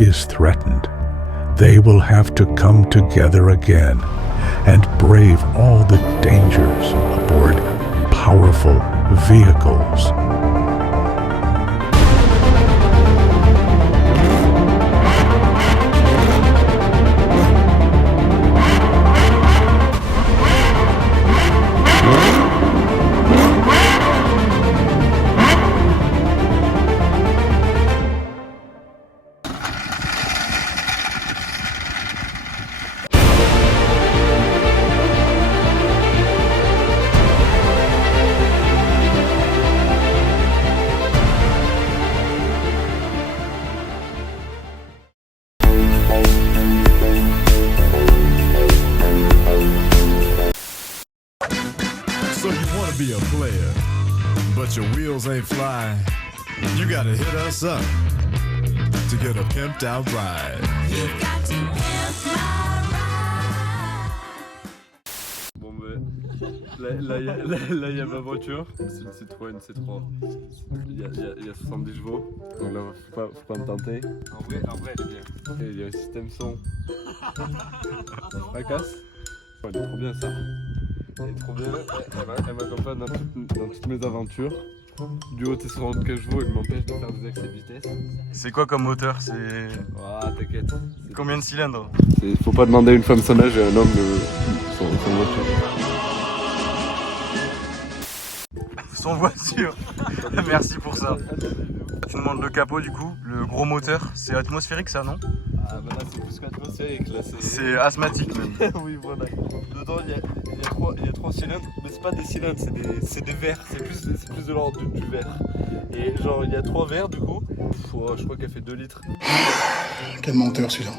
is threatened, they will have to come together again and brave all the dangers aboard powerful vehicles. So you wanna be a player, but your wheels ain't flying. You gotta hit us up to get a pimped out ride. You got to pimp my ride. Bon ben, là il y a ma voiture, c'est une Citroën C3. Il y a 70 chevaux, donc là faut pas me tenter. En vrai elle est bien. Et il y a un système son. Fracasse. Elle est trop bien ça. Elle est trop bien, elle m'accompagne dans toutes mes aventures. Du haut, t'es 75 chevaux, il m'empêche de faire des excès de vitesse. C'est quoi comme moteur? C'est Ah, t'inquiète. combien de cylindres? Faut pas demander à une femme son âge et à un homme son voiture. Son voiture. Merci pour ça. Tu me montres le capot du coup, le gros moteur. C'est atmosphérique ça, non? Ah bah là c'est plus qu'atmosphérique, là C'est asthmatique même. Oui voilà. Dedans il y a trois cylindres, mais c'est pas des cylindres, c'est des verres, c'est plus de l'ordre du verre. Et genre il y a 3 verres du coup. Je crois qu'elle fait 2 litres. Quel menteur celui-là.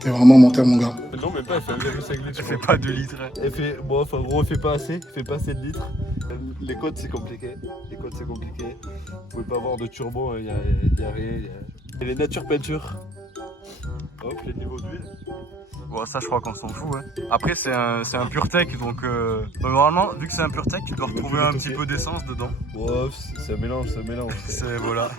T'es vraiment menteur mon gars. Non mais pas, elle fait 1,5 litres. Elle fait pas 2 litres. Elle fait. Bon enfin gros elle fait pas assez de litres. Les codes c'est compliqué. Vous pouvez pas avoir de turbo, y a rien. Et les nature peinture. Hop, les niveaux d'huile. Bon ça je crois qu'on s'en fout. Hein. Après c'est un pure tech donc normalement vu que c'est un pure tech tu dois retrouver un petit peu d'essence dedans. Ouais, c'est un mélange. C'est voilà.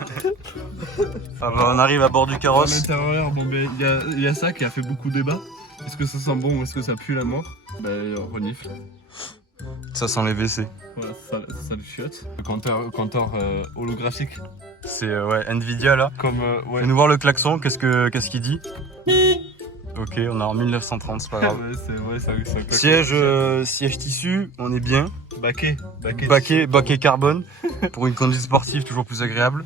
Ah bah, on arrive à bord du À carrosse. l'intérieur, bon ben il y a ça qui a fait beaucoup débat. Est-ce que ça sent bon ou est-ce que ça pue la mort? Ben on renifle. Ça sent les WC. Voilà, ça le chiotte. Le compteur holographique. C'est ouais, Nvidia là. Comme ouais. Viens nous voir le klaxon, qu'est-ce qu'il dit? Ok, on est en 1930, c'est pas grave. Ouais, c'est un Siège tissu, on est bien. baquet Carbone pour une conduite sportive toujours plus agréable.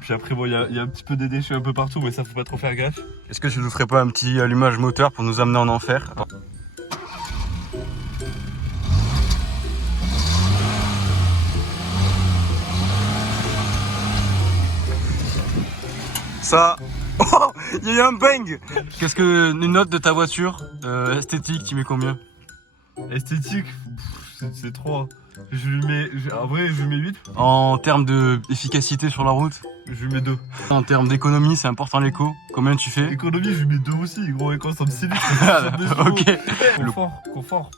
Puis après bon il y a un petit peu des déchets un peu partout mais ça faut pas trop faire gaffe. Est-ce que tu nous ferais pas un petit allumage moteur pour nous amener en enfer? Ça... Oh, il y a eu un bang. Qu'est-ce que une note de ta voiture esthétique, tu mets combien? Esthétique, c'est trop. Hein. En vrai je lui mets 8. En termes d'efficacité sur la route? Je lui mets 2. En termes d'économie, c'est important l'éco. Combien tu fais? Économie je lui mets 2 aussi, gros, et consomme 6 litres. Ok. Confort,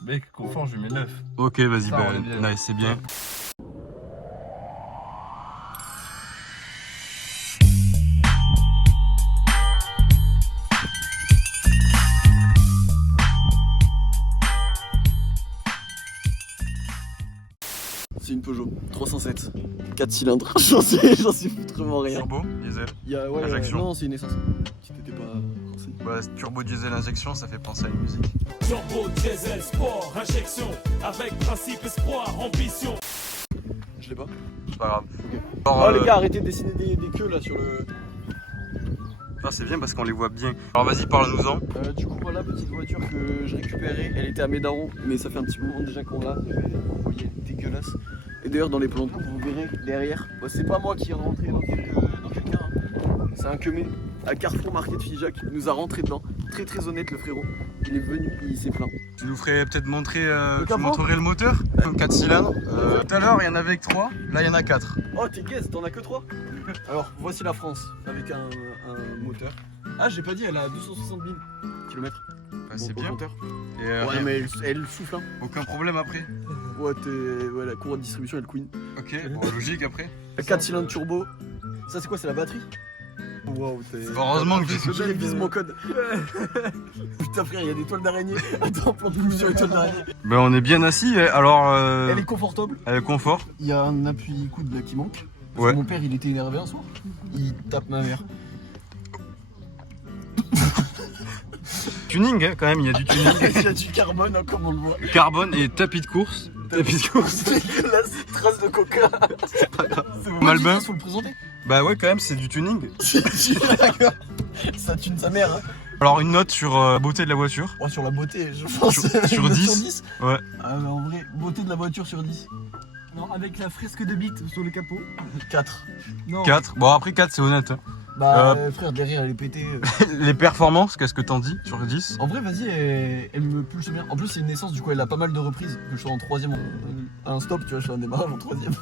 je lui mets 9. Ok, vas-y, Ça, on est bien. nice, c'est bien. C'est une Peugeot 307, 4 cylindres. J'en sais foutrement rien. Turbo, diesel, Ouais, injection. non, c'est une essence. Tu t'étais pas renseigné. Bah, turbo, diesel, injection, ça fait penser à une musique. Turbo, diesel, sport, injection, avec principe, espoir, ambition. Je l'ai pas. C'est pas grave. Ok. Alors, Oh les gars, arrêtez de dessiner des queues là sur le. ça, c'est bien parce qu'on les voit bien. Alors vas-y, parle-nous-en. Du coup, voilà, petite voiture que je récupérais. Elle était à mes darons, mais ça fait un petit moment déjà qu'on l'a. Vous voyez, elle est dégueulasse. Et d'ailleurs, dans les plans de coupe, vous verrez derrière. Bah, c'est pas moi qui est rentré dans quelqu'un. Hein. C'est un queumé à Carrefour Market Figeac. Il nous a rentré dedans. Très très honnête, le frérot. Il est venu, il s'est plaint. Tu nous ferais peut-être montrer, capot montrerais le moteur? 4 cylindres. Tout à l'heure, il y en avait que 3. Là, il y en a 4. Oh, t'es guess, t'en as que 3. Alors, voici la France avec un moteur. Ah, j'ai pas dit, elle a 260 000 km. Bah, c'est bien. Et, Ouais, rien- mais elle souffle, hein. Aucun problème après. Ouais, la courroie de distribution, elle queen. Ok, bon, logique après. 4 cylindres turbo. Ça, c'est quoi? C'est la batterie? Waouh, Heureusement que je révise mon code. Putain frère, il y a des toiles d'araignée. Attends, plan de sur les toiles d'araignée. Ben on est bien assis, alors Elle est confortable. elle est confort. Il y a un appui coude là qui manque. Parce Ouais. que mon père il était énervé un soir. Il tape ma mère. Tuning hein, quand même, il y a du tuning. Il y a du carbone hein, comme on le voit. Carbone et tapis de course. Tapis de course. C'est dégueulasse, trace de coca. Malbin. Faut le présenter. Bah ouais quand même c'est du tuning. Ça tue sa mère. Hein. Alors une note sur beauté de la voiture. Oh, sur la beauté, je pense. Sur Une note 10. Sur 10 Ouais. Ah mais en vrai, beauté de la voiture sur 10. Non, avec la fresque de bite sur le capot. 4. Non. 4. Bon après 4 c'est honnête. Hein. Bah frère, derrière elle est pétée. Les performances, qu'est-ce que t'en dis sur 10? En vrai, vas-y, elle me pulse bien. En plus, c'est une naissance, du coup, elle a pas mal de reprises. Que je sois en 3ème, un stop, tu vois, je suis en démarrage en 3ème.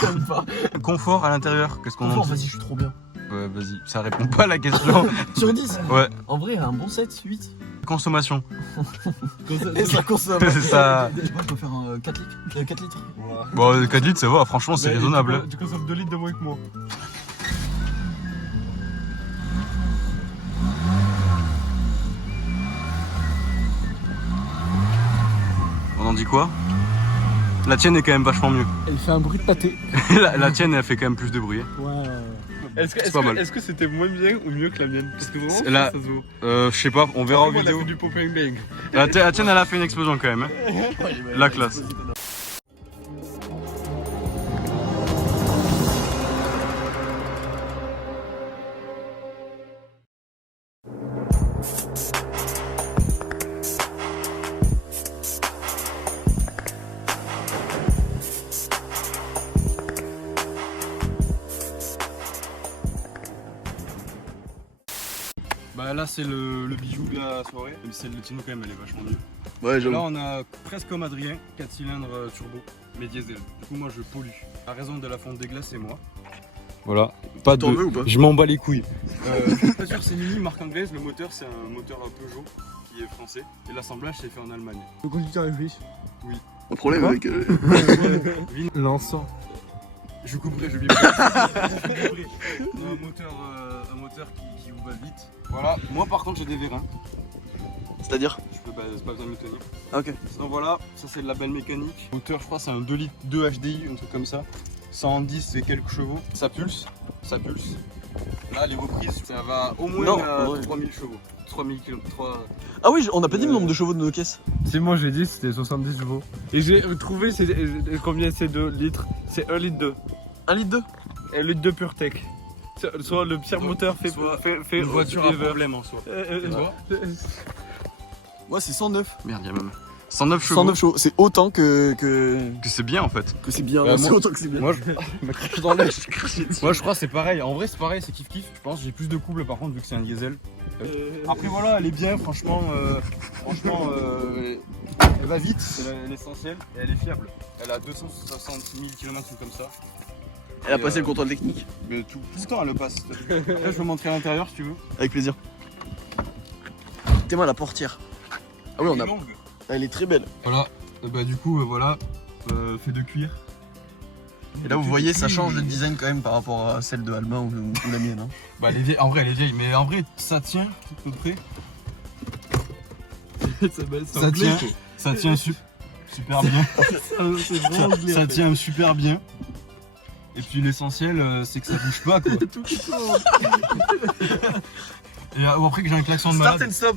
Quand même pas. Confort à l'intérieur, qu'est-ce qu'on en Confort, dit? vas-y, je suis trop bien. Ouais vas-y, ça répond pas à la question. Sur 10 Ouais. En vrai, un bon 7, 8. Consommation. Et ça consomme. C'est ça. Moi, je peux faire un 4 litres. 4 litres. Bon 4 litres ça va, franchement c'est raisonnable. Tu consommes 2 litres de moins que moi. On en dit quoi? La tienne est quand même vachement mieux. Elle fait un bruit de pâté. la tienne elle fait quand même plus de bruit. Ouais. C'est pas mal. Est-ce que c'était moins bien ou mieux que la mienne? Parce que vraiment, C'est la- ça se vaut. Je sais pas, on verra en Moi, elle a vidéo. fait du pop bang bang. La tienne elle a fait une explosion quand même. Hein. La classe. Bah là c'est le bijou de la soirée, même si celle de Tino quand même elle est vachement mieux. Ouais, Là on a presque comme Adrien, 4 cylindres turbo, mais diesel. Du coup moi je pollue. À raison de la fonte des glaces c'est moi. Voilà, pas T'en veux ou pas? Je m'en bats les couilles. Je suis pas sûr c'est Mini, marque anglaise, le moteur c'est un moteur Peugeot qui est français et l'assemblage c'est fait en Allemagne. Le conducteur est juif. Le problème avec. L'encens. Je couperai, je biperai. un moteur qui vous va vite. Voilà, moi par contre j'ai des vérins. C'est-à-dire? Je peux pas, c'est pas besoin de me tenir. Ah, ok. Sinon voilà, ça c'est de la belle mécanique. Le moteur je crois c'est un 2 litres 2 HDI, un truc comme ça. 110 et quelques chevaux. Ça pulse, ça pulse. Là les reprises, ça va au moins Non, à ouais. 3000 chevaux. 3000 km. Ah oui, on n'a pas dit le nombre de chevaux de nos caisses. C'est moi, j'ai dit c'était 70 chevaux. Et j'ai trouvé combien c'est 2 litres? C'est 1 litre 2. 1 litre 2. 1 litre 2 pure tech. Soit le pire moteur fait. Une voiture à problème en soi. Moi, c'est 109. Merde, il y a même 109 chevaux. 109 chevaux. C'est autant que C'est bien en fait. c'est bien. Bah, c'est moi- autant que c'est bien. Moi je dans l'œil, je crache. Moi je crois que c'est pareil. En vrai c'est pareil, c'est kiff kiff. Je pense j'ai plus de couple par contre vu que c'est un diesel. Après voilà, elle est bien franchement. Elle va vite, c'est l'essentiel et elle est fiable. Elle a 260 000 km ou comme ça. Elle a passé le contrôle technique. Mais tout le temps elle le passe. Là je vais montrer à l'intérieur si tu veux. Avec plaisir. T'es mal la portière. Ah oui, on a. Elle est longue. Elle est très belle. Voilà. Bah du coup voilà, fait de cuir. Et là, vous voyez, ça change de design quand même par rapport à celle de Albin ou la mienne. Hein. Bah elle est vieille, en vrai elle est vieille, mais en vrai ça tient à peu près. Ça tient super bien. Ça tient super bien. Et puis l'essentiel c'est que ça bouge pas quoi. Et après que j'ai un klaxon de Start malade. and stop.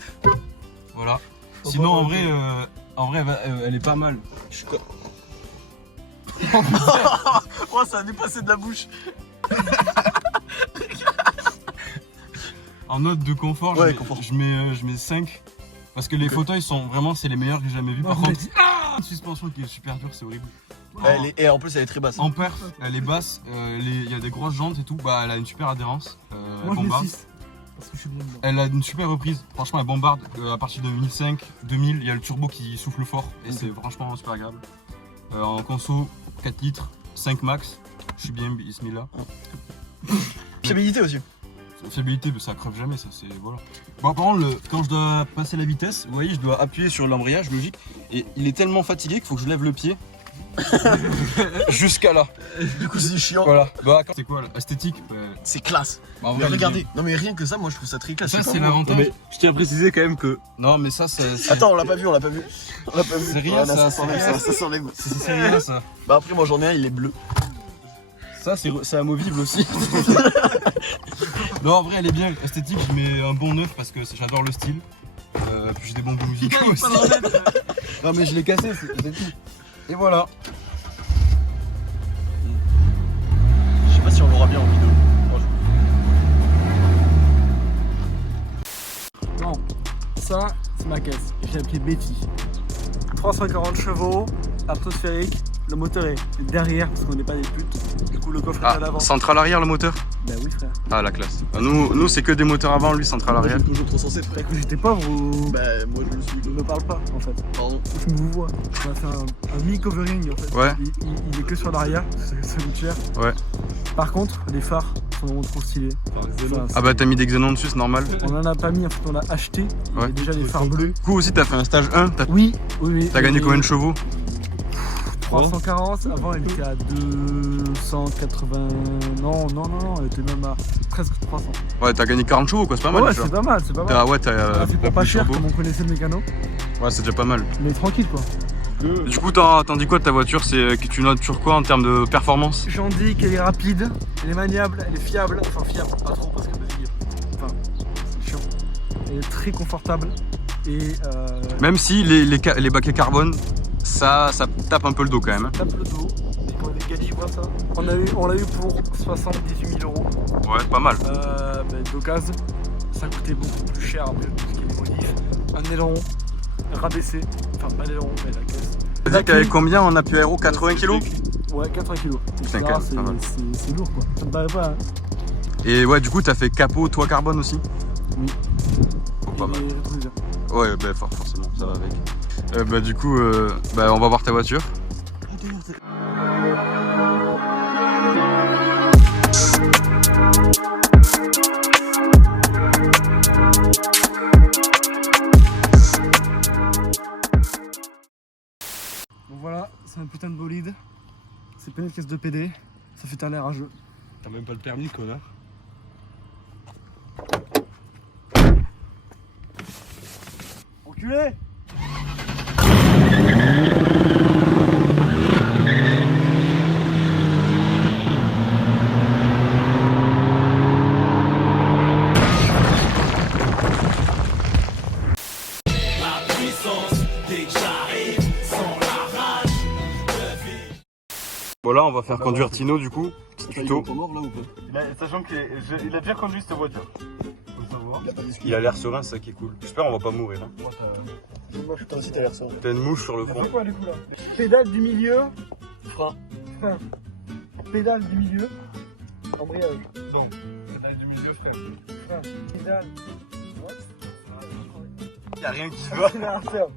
Voilà. Sinon en vrai elle est pas mal. Oh, ça a dépassé de la bouche. En note de confort, Ouais, je, confort. je mets 5. Parce que les fauteuils sont vraiment c'est les meilleurs que j'ai jamais vus. Par contre, une suspension qui est super dure, c'est horrible. Et en plus, elle est très basse. En perf, elle est basse, il y a des grosses jantes et tout, bah elle a une super adhérence. Elle Moi je mets bombarde. 6. Parce que je suis bien dedans. Elle a une super reprise, franchement elle bombarde à partir de 1005, 2000, il y a le turbo qui souffle fort et c'est franchement super agréable. En conso, 4 litres, 5 max, je suis bien bismillah. Fiabilité aussi. Fiabilité, ça crève jamais, ça c'est voilà. Bon, par contre, quand je dois passer la vitesse, vous voyez, je dois appuyer sur l'embrayage, logique, et il est tellement fatigué qu'il faut que je lève le pied Jusqu'à là. Du coup, c'est chiant. Voilà. Bah, c'est quoi là? Esthétique? C'est classe. Bah, en Mais vrai, regardez, non mais rien que ça, moi je trouve ça très classe. ça Je sais c'est pas, moi. l'avantage. Mais je tiens à préciser quand même que Non, mais ça c'est. Attends, on l'a pas vu, on l'a pas vu. On l'a pas vu. C'est rien, Voilà, ça, s'enlève, c'est rien. ça s'enlève. C'est rien ça. Bah après, moi j'en ai un, il est bleu. Ça c'est amovible aussi. Non, en vrai, elle est bien. Esthétique, je mets un bon 9 parce que j'adore le style. Puis j'ai des bons goûts musicaux aussi. Non, mais je l'ai cassé, c'est tout. Et voilà. Je sais pas si on l'aura bien en vidéo. Non, ça, c'est ma caisse. J'ai appelé Betty. 340 chevaux, atmosphérique. Le moteur est derrière parce qu'on n'est pas des putes. Du coup, le coffre est à l'avant. Centrale arrière le moteur? Bah oui, frère. Ah, la classe. Nous c'est que des moteurs avant, lui centrale arrière. Toujours 307 frère. T'as cru que j'étais pauvre ou. Bah moi je le suis. Je ne parle pas en fait. Pardon. Je me vous vois. On a fait un mini-covering en fait. Ouais. Il est que sur l'arrière, ça coûte cher. Ouais. Par contre, les phares sont vraiment trop stylés. Enfin, Ah bah t'as mis des xénons dessus, c'est normal. on en a pas mis, en fait, on a acheté. Il y avait Ouais. déjà les phares bleus. Du coup aussi t'as fait un stage 1, Oui, oui. t'as gagné combien de chevaux? 340, avant elle était à 280. Non, elle était même à presque 300. Ouais, t'as gagné 40 chevaux quoi, c'est pas mal Ouais, déjà. c'est pas mal, c'est pas mal. Ah ouais, t'as C'est pas plus cher turbo. comme on connaissait le mécano, Ouais, c'est déjà pas mal. mais tranquille quoi. Du coup, t'en dis quoi de ta voiture? C'est que tu notes sur quoi en termes de performance? J'en dis qu'elle est rapide, elle est maniable, elle est fiable. Enfin, fiable, pas trop parce que vas-y. Enfin, c'est chiant. Elle est très confortable et Même si les baquets carbone, ça tape un peu le dos quand même. tape le dos. Et quand les gars, tu vois ça. On l'a eu pour 78 000 euros. Ouais, pas mal. D'occasion, ça coûtait beaucoup plus cher après tout ce qui est modif. Un aileron rabaissé, enfin pas l'aileron mais la caisse. T'as dit que t'avais combien en appui aéro? 80 kg? Ouais, 80 kg. Putain, quand même, pas mal. C'est lourd quoi. Ça me paraît pas. Hein. Et ouais, du coup, t'as fait capot, toit carbone aussi? Oui. Oh, pas mal. Et rétroviseur. Ouais, bah forcément, ça va avec. Bah du coup, on va voir ta voiture. Bon voilà, c'est un putain de bolide. C'est plein de caisse de PD. Ça fait un air à jeu. t'as même pas le permis, connard. Enculé! La puissance, dès que j'arrive, sans la rage de vie. Bon là, on va faire conduire Tino du coup. Petit tuto. mort là ou pas? Sachant qu'il a déjà conduit cette voiture. Il a l'air serein, c'est ça qui est cool. J'espère on va pas mourir. Hein. Moi putain aussi t'as l'air ça. T'as une mouche sur le front. C'est quoi du coup là? Pédale du milieu, Frein. frein. Pédale du milieu, embrayage. Non, c'est du milieu, frère. Frein. Pédale. Y'a rien qui va. Accélérateur.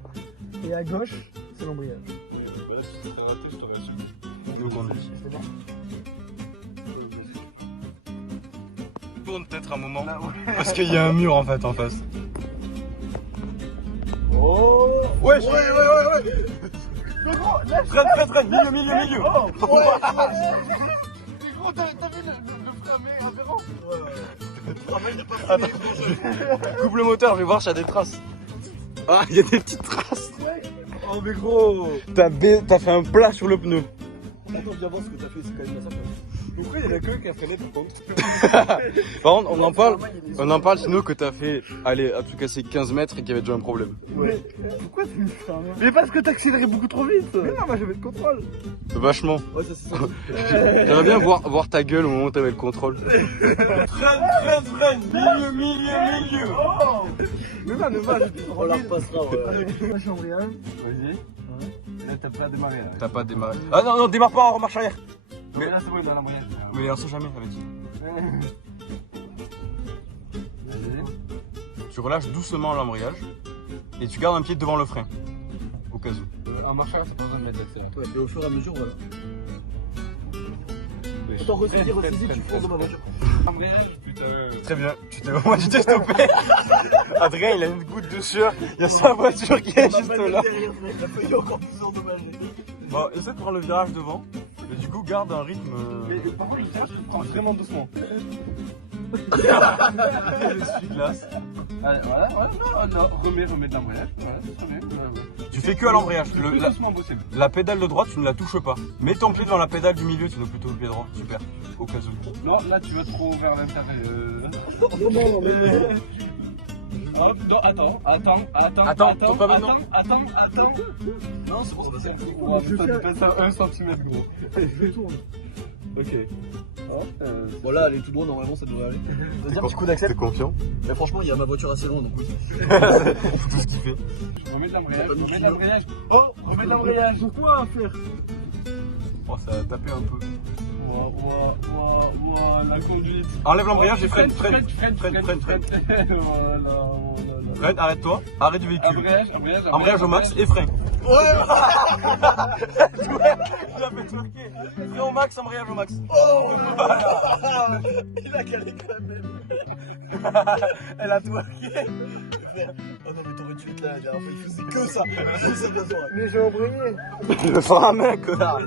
Et à gauche, c'est l'embrayage. Bah là, si t'étais raté, je t'aurais su. Nous conduit. C'est bon. Tourne peut-être un moment. Parce qu'il y a un mur en fait en face. Oh! Ouais. Traîne, milieu. Gros, t'as vu le frein à zéro? Attends, coupe le moteur, je vais voir s'il y a des traces. Ah, il y a des petites traces. Oh mais gros! T'as fait un plat sur le pneu. Attends, viens voir ce que t'as fait, c'est quand même la sapeur. Pourquoi il y en a que qui a freiné par contre? Par contre, on en parle sinon que t'as fait, allez, à tout casser 15 mètres et qu'il y avait déjà un problème. Ouais. Pourquoi tu me fais un Mais parce que t'as accéléré beaucoup trop vite! Mais non, moi j'avais le contrôle! Vachement. Ouais, ça c'est ça. J'aimerais bien voir ta gueule au moment où t'avais le contrôle. Freine, milieu. Oh! Mais non, On la repassera. Moi je suis embrayage. Vas-y. Là, t'as pas démarré. Là. T'as pas démarré. Ah non, démarre pas en marche arrière. Mais là, c'est bon, il doit l'embrayer. Mais on sait jamais, avec qui. Vas-y. Tu relâches doucement l'embrayage et tu gardes un pied devant le frein. Au cas où. En marche arrière, c'est pas besoin de mettre d'accélérateur. Ouais, et au fur et à mesure, voilà. Attends, ressaisis, tu fonces dans ma voiture. Embrayage, putain. Très bien, moi tu t'es stoppé. Adrien il a une goutte de sueur, il y a sa voiture qui est juste là. Il a failli encore plus endommager. Bon, essaie de prendre le virage devant. Et du coup, garde un rythme. Mais par contre, il prend vraiment doucement. Je suis glace. Allez, voilà, non, remets de l'embrayage. Voilà, remets. Tu fais que à l'embrayage. Le plus doucement possible. La pédale de droite, tu ne la touches pas. Mets ton pied dans la pédale du milieu, tu dois plutôt le pied droit. Super. Au cas où. Non, là tu vas trop vers l'intérieur. Non, mais. Hop, non, attends. Attends, pas maintenant. Attends. Non, c'est bon, ça va faire. Oh, putain, tu passes à 1 cm gros. Je tourne. Ok. Hop, Bon, là, aller tout droit, normalement, ça devrait aller. Vas-y, un petit coup d'accès. T'es confiant? Mais franchement, il y a ma voiture assez loin, donc oui. Tout ce qu'il fait. remets de l'embrayage. Oh, remets de l'embrayage. Pourquoi faire? Oh, ça a tapé un peu. Wow, la conduite. Enlève l'embrayage et freine. Freine. Freine, arrête-toi. Arrête du véhicule. Embrayage au max et frein. Ouais. Il a fait twerker. Frein au max, embrayage au max. Oh, voilà. Il a calé quand même. Elle a twerké. Oh non, mais t'aurais dû être là la dernière fois, il faisait que ça. Mais j'ai embrayé. Le frein à main, connard.